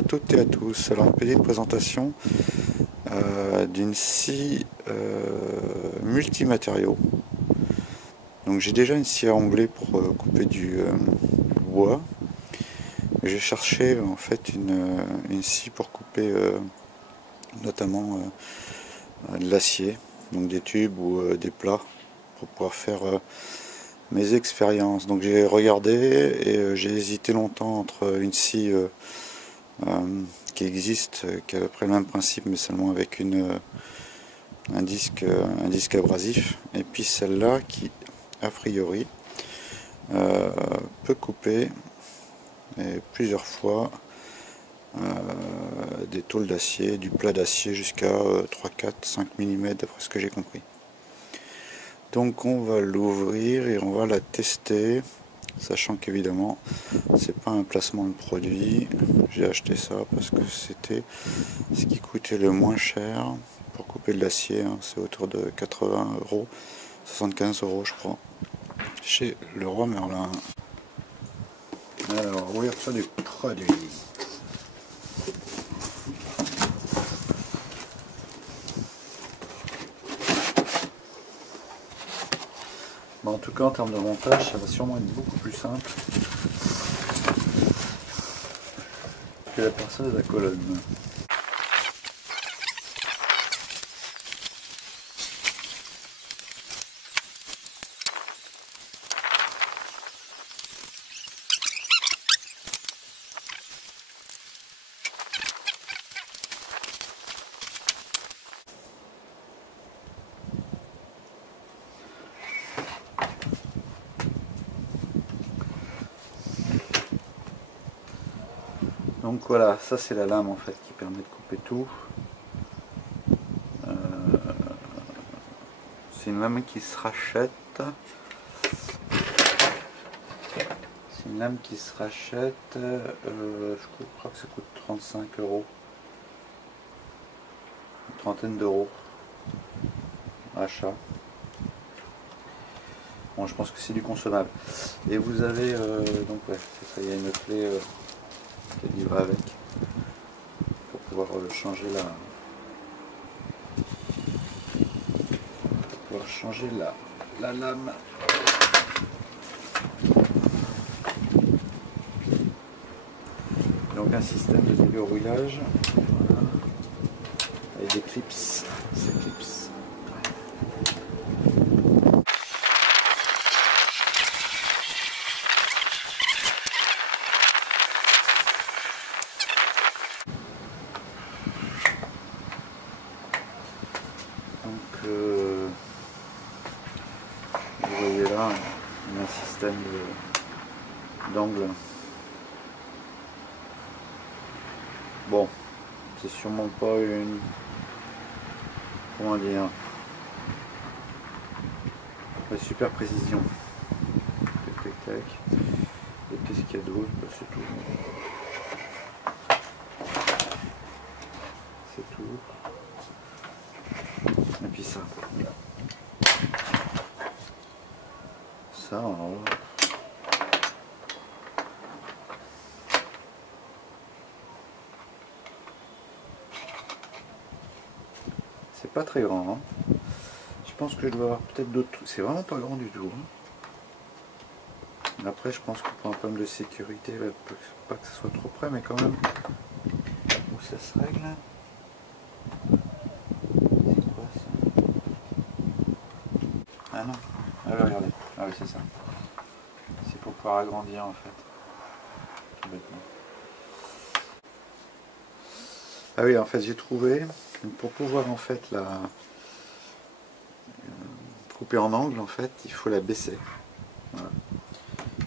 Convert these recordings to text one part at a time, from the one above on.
à toutes et à tous. Alors une petite présentation d'une scie multimatériaux. Donc j'ai déjà une scie à onglet pour couper du bois. J'ai cherché en fait une scie pour couper notamment de l'acier, donc des tubes ou des plats, pour pouvoir faire mes expériences. Donc j'ai regardé et j'ai hésité longtemps entre une scie qui existe, qui a à peu près le même principe mais seulement avec un disque abrasif, et puis celle-là qui a priori peut couper et plusieurs fois des tôles d'acier, du plat d'acier jusqu'à 3, 4, 5 mm d'après ce que j'ai compris. Donc on va l'ouvrir et on va la tester, sachant qu'évidemment c'est pas un placement de produit. J'ai acheté ça parce que c'était ce qui coûtait le moins cher pour couper de l'acier, hein. C'est autour de 80 €, 75 € je crois, chez Leroy Merlin. Alors, ouverture du produit. Bon, en tout cas, en termes de montage, ça va sûrement être beaucoup plus simple que la perceuse à colonne. Donc voilà, ça c'est la lame en fait qui permet de couper tout. C'est une lame qui se rachète. C'est une lame qui se rachète. Je crois que ça coûte 35 €. Une trentaine d'euros. Achat. Bon, je pense que c'est du consommable. Et vous avez donc ouais, c'est ça, il y a une clé qui est livrée avec pour pouvoir changer la lame. Donc un système de déverrouillage, voilà, avec des clips, ces clips. Donc vous voyez là un système d'angle. Bon, c'est sûrement pas une, comment dire, la super précision. Tac tac tac. Et qu'est-ce qu'il y a d'autre? C'est tout. C'est tout. Et puis ça. Ça en haut. C'est pas très grand, hein. Je pense que je dois avoir peut-être d'autres trucs. C'est vraiment pas grand du tout, hein. Après, je pense que pour un problème de sécurité, pas que ce soit trop près, mais quand même, où ça se règle. C'est quoi ça? Ah non. Ah oui, regardez. Ah oui, c'est ça. C'est pour pouvoir agrandir en fait. Tout bêtement. Ah oui, en fait, j'ai trouvé, pour pouvoir en fait la couper en angle, en fait, il faut la baisser. Voilà.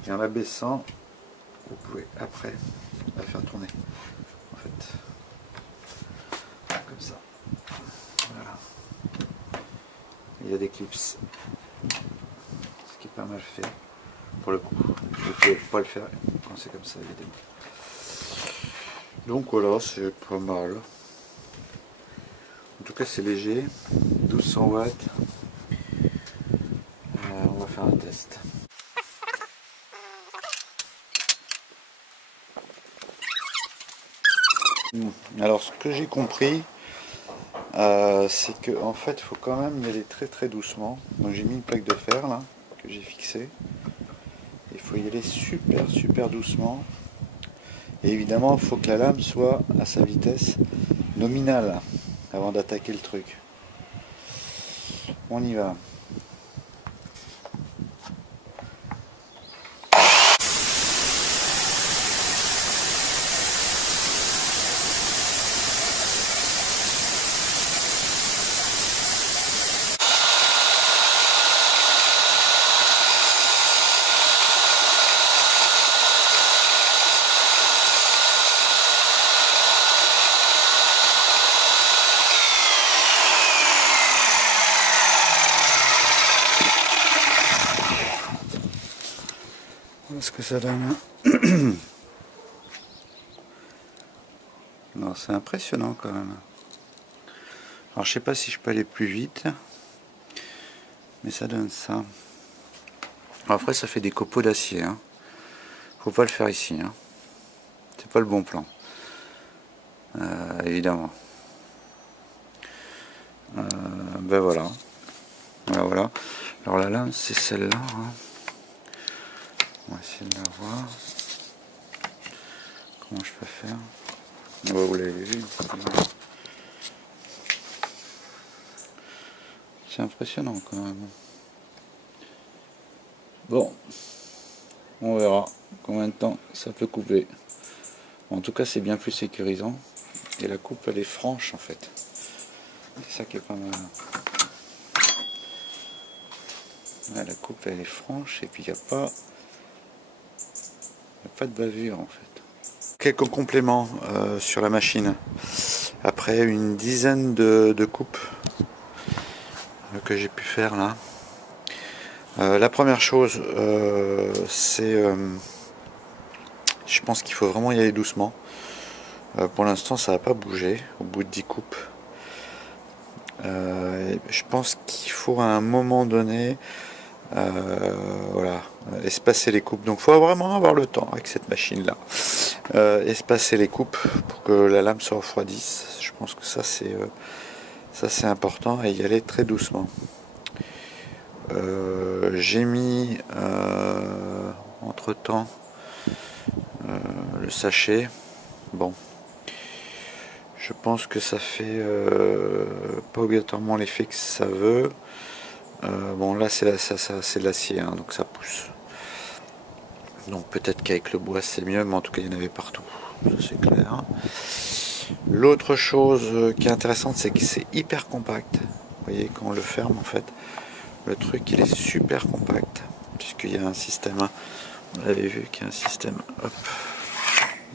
Et en la baissant, vous pouvez après la faire tourner. En fait, comme ça. Voilà. Il y a des clips, ce qui est pas mal fait pour le coup. Vous ne pouvez pas le faire quand c'est comme ça, évidemment. Donc voilà, c'est pas mal. En tout cas, c'est léger, 1200 watts. On va faire un test. Alors ce que j'ai compris, c'est que en fait il faut quand même y aller très très doucement. Donc j'ai mis une plaque de fer là que j'ai fixée. Il faut y aller super super doucement. Et évidemment il faut que la lame soit à sa vitesse nominale avant d'attaquer le truc. On y va. Voilà ce que ça donne. Non, c'est impressionnant quand même. Alors je sais pas si je peux aller plus vite, mais ça donne ça. Alors, après ça fait des copeaux d'acier, hein. Faut pas le faire ici, hein. C'est pas le bon plan, évidemment. Ben voilà. Voilà. Alors la lame c'est celle-là, hein. On va essayer de la voir. Comment je peux faire? Vous l'avez vu. C'est impressionnant quand même. Bon, on verra combien de temps ça peut couper. En tout cas, c'est bien plus sécurisant. Et la coupe, elle est franche en fait. C'est ça qui est pas mal. Là, la coupe, elle est franche et puis il n'y a pas de bavure en fait. Quelques compléments sur la machine. Après une dizaine de coupes que j'ai pu faire là. La première chose, c'est, je pense qu'il faut vraiment y aller doucement. Pour l'instant, ça n'a pas bougé au bout de 10 coupes. Je pense qu'il faut à un moment donné, voilà, espacer les coupes. Donc, il faut vraiment avoir le temps avec cette machine-là. Espacer les coupes pour que la lame se refroidisse. Je pense que ça c'est important, et y aller très doucement. J'ai mis entre temps le sachet. Bon, je pense que ça fait pas obligatoirement l'effet que ça veut. Bon, là c'est de l'acier, hein, donc ça pousse. Donc peut-être qu'avec le bois c'est mieux, mais en tout cas il y en avait partout, ça c'est clair. L'autre chose qui est intéressante, c'est que c'est hyper compact. Vous voyez, quand on le ferme en fait, le truc il est super compact, puisqu'il y a un système, vous avez vu qu'il y a un système, hop,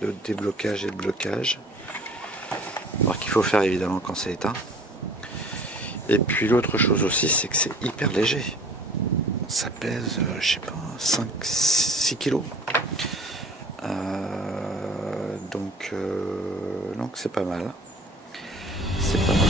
de déblocage et de blocage. Alors qu'il faut faire évidemment quand c'est éteint. Et puis l'autre chose aussi, c'est que c'est hyper léger. Ça pèse, je sais pas, 5-6 kilos. Donc c'est pas mal. C'est pas mal.